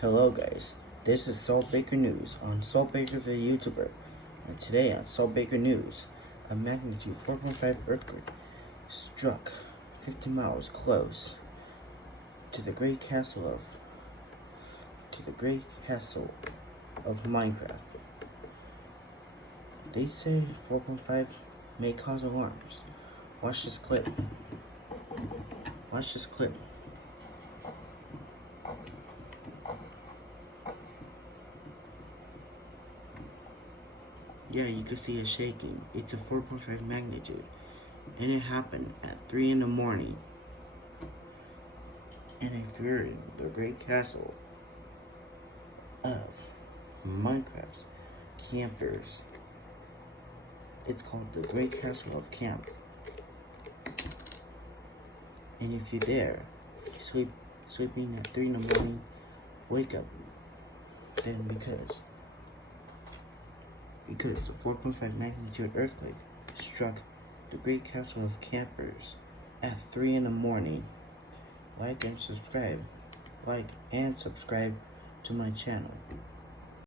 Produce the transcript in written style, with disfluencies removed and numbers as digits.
Hello guys, this is Saltbaker News on Saltbaker the YouTuber, and today on Saltbaker News, a magnitude 4.5 earthquake struck 50 miles close to the Great Castle of Minecraft. They say 4.5 may cause alarms. Watch this clip. Yeah, you can see it shaking. It's a 4.5 magnitude. And it happened at 3 in the morning. And if you're in the Great Castle of Minecraft's campers, it's called the Great Castle of Camp. And if you're there, sleeping at 3 in the morning, wake up. Then because the 4.5 magnitude earthquake struck the Great Castle of Campers at 3 in the morning. Like and subscribe to my channel.